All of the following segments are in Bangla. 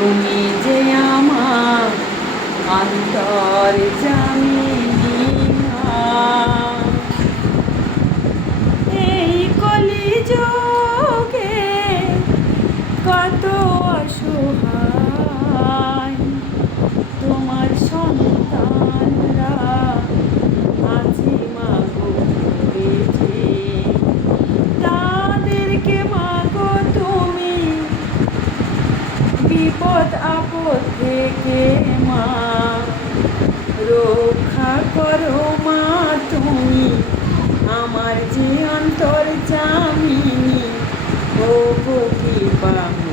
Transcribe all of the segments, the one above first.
তুমি যে আমার অন্তর যা অন্তর জামিনী ও গোপী পামি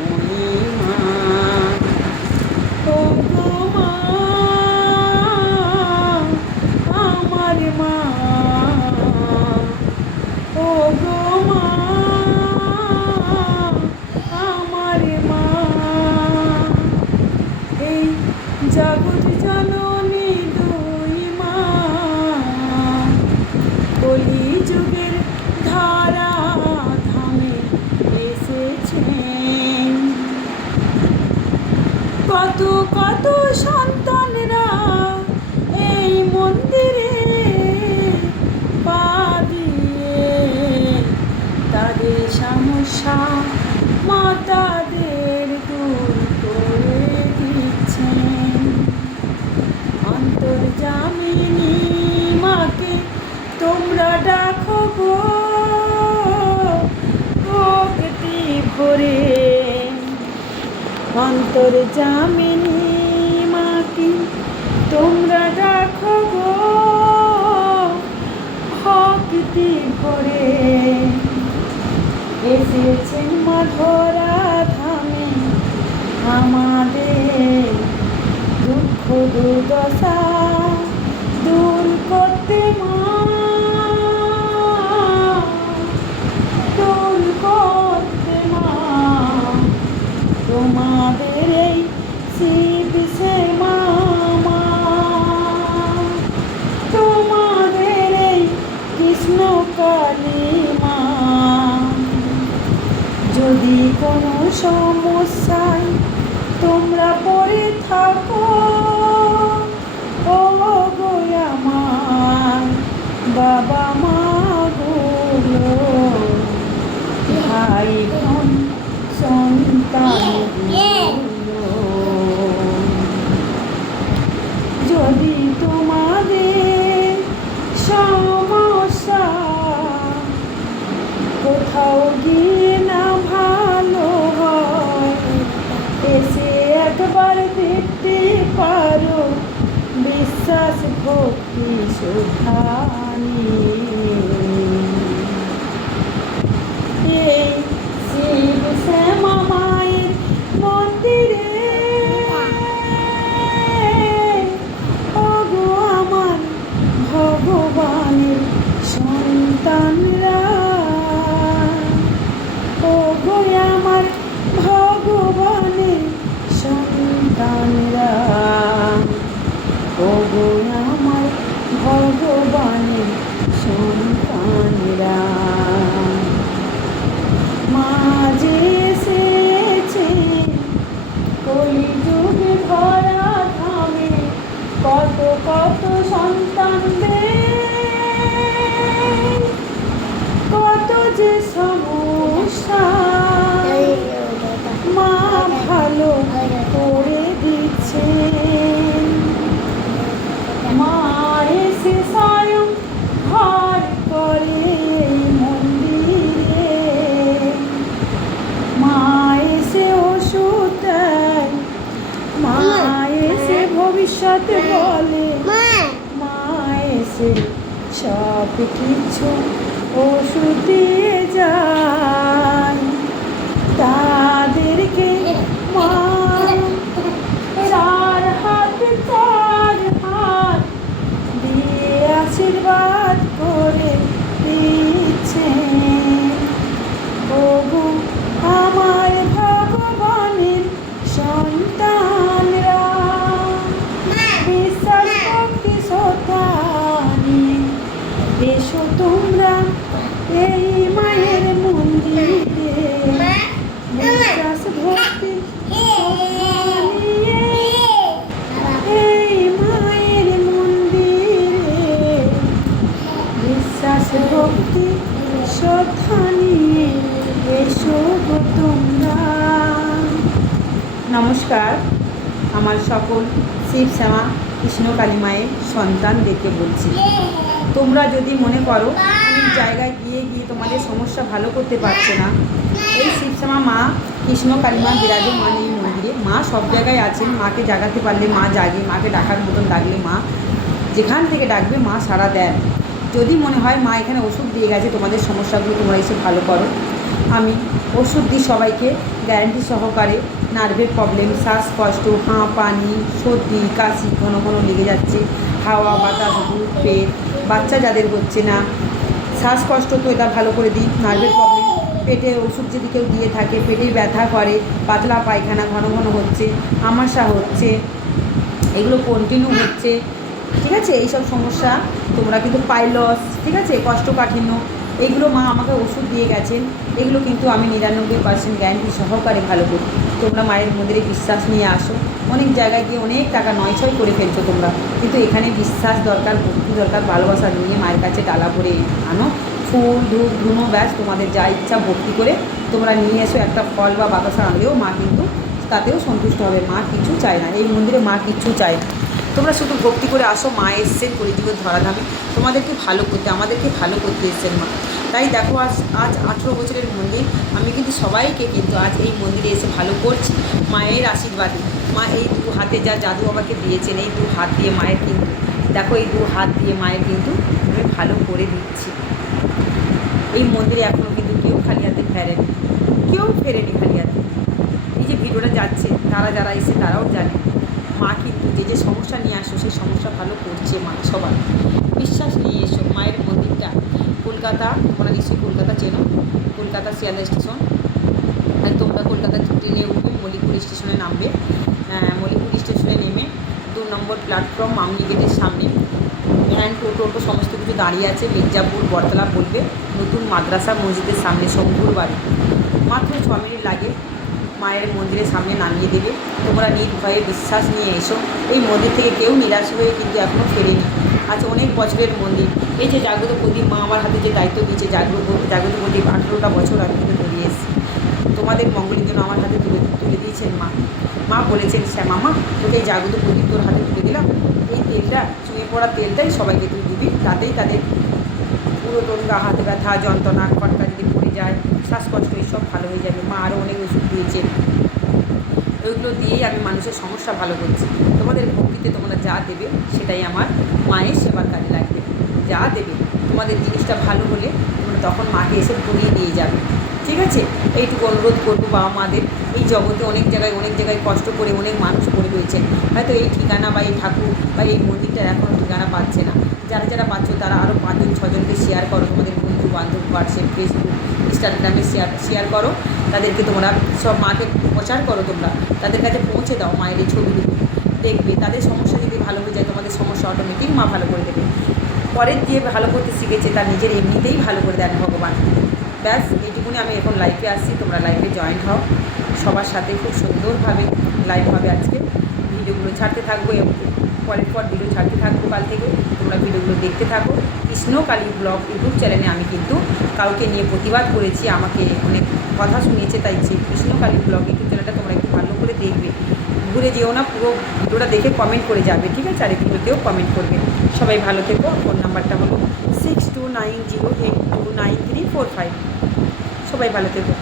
তোর জামিনী মাকে তোমরা রাখো গো। ভক্তি ভরে এসেছেন মাধরা ধামে আমাদের দুঃখ দুর্দশা দূর করতে মা সমস্যায় তোমরা পড়ে থাকো। ও গো আমার বাবা মা গো ভাই সন্তান ভক্তি সুধানী ভবিষ্যৎ বলে মা। এসে সব কিছু ওষুধ দিয়ে যায়। তাদেরকে মা হাত তার হাত দিয়ে আশীর্বাদ আমার সকল শিব শ্যামা, কৃষ্ণ কালী মায়ের সন্তানদেরকে বলছি। তোমরা যদি মনে করো অনেক জায়গায় গিয়ে গিয়ে তোমাদের সমস্যা ভালো করতে পারছ না, এই শিবশ্যামা মা, কৃষ্ণ কালীমা বিরাজমান এই মন্দিরে। মা সব জায়গায় আছেন, মাকে জাগাতে পারলে মা জাগে, মাকে ডাকার মতন ডাকলে মা যেখান থেকে ডাকবে, মা সারা দেন। যদি মনে হয় মা এখানে ওষুধ দিয়ে গেছে, তোমাদের সমস্যাগুলো তোমরা এসে ভালো করো। আমি ওষুধ দিই সবাইকে, গ্যারান্টি সহকারে নার্ভের প্রবলেম শ্বাসকষ্ট, হাঁ পানি সর্দি, কাশি ঘন ঘন লেগে যাচ্ছে। হাওয়া, বাতাস বুক পেট, বাচ্চা যাদের হচ্ছে না। শ্বাসকষ্ট তো এটা ভালো করে দিই নার্ভের প্রবলেম পেটে ওষুধ যদি কেউ দিয়ে থাকে, পেটে ব্যথা করে, পাতলা পায়খানা ঘন ঘন হচ্ছে, আমাশা হচ্ছে, এগুলো কন্টিনিউ হচ্ছে। ঠিক আছে? এইসব সমস্যা, তোমরা কিন্তু পাইলস, ঠিক আছে? কষ্টকাঠিন্য এইগুলো মা আমাকে ওষুধ দিয়ে গেছেন। এগুলো কিন্তু আমি নিরানব্বই পার্সেন্ট গ্যারান্টি সহকারে ভালো করি। তোমরা মায়ের মন্দিরে বিশ্বাস নিয়ে আসো। অনেক জায়গায় গিয়ে অনেক টাকা নয় ছয় করে ফেলছো তোমরা। কিন্তু এখানে বিশ্বাস দরকার, ভক্তি দরকার, ভালোবাসা নিয়ে মায়ের কাছে ডালা ভরে আনো। ফুল, ধূপ, ধুনো, ব্যাস, তোমাদের যা ইচ্ছা ভক্তি করে তোমরা নিয়ে এসো একটা ফল বা বাতাসা আনলেও মা কিন্তু তাতেও সন্তুষ্ট হবে। মা কিছু চায় না। এই মন্দিরে মা কিচ্ছু চায় না। তোমরা শুধু ভক্তি করে আসো, মা এসছেন পরিজীবন ধরাধামে তোমাদেরকে ভালো করতে, আমাদেরকে ভালো করতে এসছেন মা। তাই দেখো, আজ আজ আঠেরো বছরের মন্দির। আমি কিন্তু সবাইকে কিন্তু আজ এই মন্দিরে এসে ভালো করছি মায়ের আশীর্বাদে। মা এই দু হাতে যা জাদু আমাকে দিয়েছেন, এই দু হাত দিয়ে মায়ের কিন্তু, দেখো এই দু হাত দিয়ে মায়ের কিন্তু আমি ভালো করে দিচ্ছি। এই মন্দিরে এখনও কিন্তু কেউ খালি হাতে ফেরেনি। কেউ ফেরেনি খালি হাতে। এই যে ভিডিওটা যাচ্ছে, তারা যারা এসে তারাও জানে। মা কিন্তু যে যে সমস্যা নিয়ে আসো সেই সমস্যা ভালো করছে মা সবার। বিশ্বাস নিয়ে এসো মায়ের মন্দিরটা। কলকাতা তোমরা নিশ্চয়ই কলকাতা চেনো। কলকাতা শিয়ালদা স্টেশন। তোমরা কলকাতা ট্রেনে উঠবে মলিপুর স্টেশনে নামবে। আহ, মলিপুর স্টেশনে নেমে দু নম্বর প্ল্যাটফর্ম মামনি গেটের সামনে। ভ্যান টোটো টোটো সমস্ত কিছু দাঁড়িয়ে আছে। মির্জাপুর বটতলা বলবে। নতুন মাদ্রাসা মসজিদের সামনে শঙ্কুর বাড়ি। মাত্র ছ মিনিট লাগে। মায়ের মন্দিরের সামনে নামিয়ে দেবে। তোমরা নির্ভয়ে বিশ্বাস নিয়ে এসো। এই মন্দির থেকে কেউ নিরাশ হয়ে কিন্তু এখনও ফেরেনি। আজ অনেক বছরের মন্দির। এই যে জাগ্রত প্রদীপ মা আমার হাতে যে দায়িত্ব দিয়েছে, জাগ্রত জাগ্রত প্রদীপ আঠেরোটা বছর আমি কিন্তু ধরিয়ে এসেছি। তোমাদের মঙ্গলের জন্য আমার হাতে তুলে তুলে দিয়েছেন মা। মা বলেছেন, শ্যামা মা, তোকে জাগ্রত প্রদীপ তোর হাতে তুলে দিলাম। এই তেলটা, চুয়ে পড়া তেলটাই সবাইকে তুই দিবি। তাতেই তাদের পুরো তোর গা হাতে ব্যথা, যন্ত্রণা খটকা যদি পড়ে যায়। শ্বাসকষ্ট এইসব ভালো হয়ে যাবে। মা আরও অনেক ওষুধ দিয়েছে। ওইগুলো দিয়েই আমি মানুষের সমস্যা ভালো করছি। তোমাদের ভক্তিতে তোমরা যা দেবে, সেটাই আমার মায়ের সেবার কাজে লাগবে। যা দেবে, তোমাদের জিনিসটা ভালো হলে তোমরা তখন মাকে এসে ঘুরিয়ে দিয়ে যাবে। ঠিক আছে? এইটুকু অনুরোধ করব বাবা মাদের এই জগতে অনেক জায়গায় অনেক জায়গায় কষ্ট করে, অনেক মানুষ পড়ে রয়েছেন হয়তো এই ঠিকানা বা এই ঠাকুর বা এই মন্দিরটা এখন ঠিকানা পাচ্ছে না। যারা যারা পাচ্ছ তারা আরও পাঁচজন, ছজনকে শেয়ার করো। তোমাদের বন্ধু বান্ধব হোয়াটসঅ্যাপ ফেসবুক ইনস্টাগ্রামে শেয়ার শেয়ার করো। তাদেরকে তোমরা সব মাকে প্রচার করো তোমরা। তাদের কাছে পৌঁছে দাও মায়ের এই ছবিগুলো। দেখবে তাদের সমস্যা যদি ভালো হয়ে যায়, তোমাদের সমস্যা অটোমেটিক মা ভালো করে দেবে। পরের দিয়ে ভালো করতে শিখেছে তার নিজের এমনিতেই ভালো করে দেন ভগবান। ব্যাস, এইটুকুনি আমি এখন লাইফে আসছি তোমরা লাইফে জয়েন্ট হও। সবার সাথে খুব সুন্দরভাবে লাইভ হবে আজকে। ভিডিওগুলো ছাড়তে থাকব এবং পরের পর ভিডিও ছাড়তে থাকব কাল থেকে। তোমরা ভিডিওগুলো দেখতে থাকো। কৃষ্ণ কালী ব্লগ ইউটিউব চ্যানেলে আমি কিন্তু কাউকে নিয়ে প্রতিবাদ করেছি, আমাকে অনেক কথা শুনিয়েছে, তাই সেই কৃষ্ণ কালী ব্লগ ইউটিউব চ্যানেলটা তোমরা একটু ভালো করে দেখবে। ঘুরে যেও না, পুরো ভিডিওটা দেখে কমেন্ট করে যাবে, ঠিক আছে? আর ভিডিওতেও কমেন্ট করবে। সবাই ভালো থেকো। ফোন নাম্বারটা হলো six two nine zero eight nine three four five. সবাই ভালো থেকো।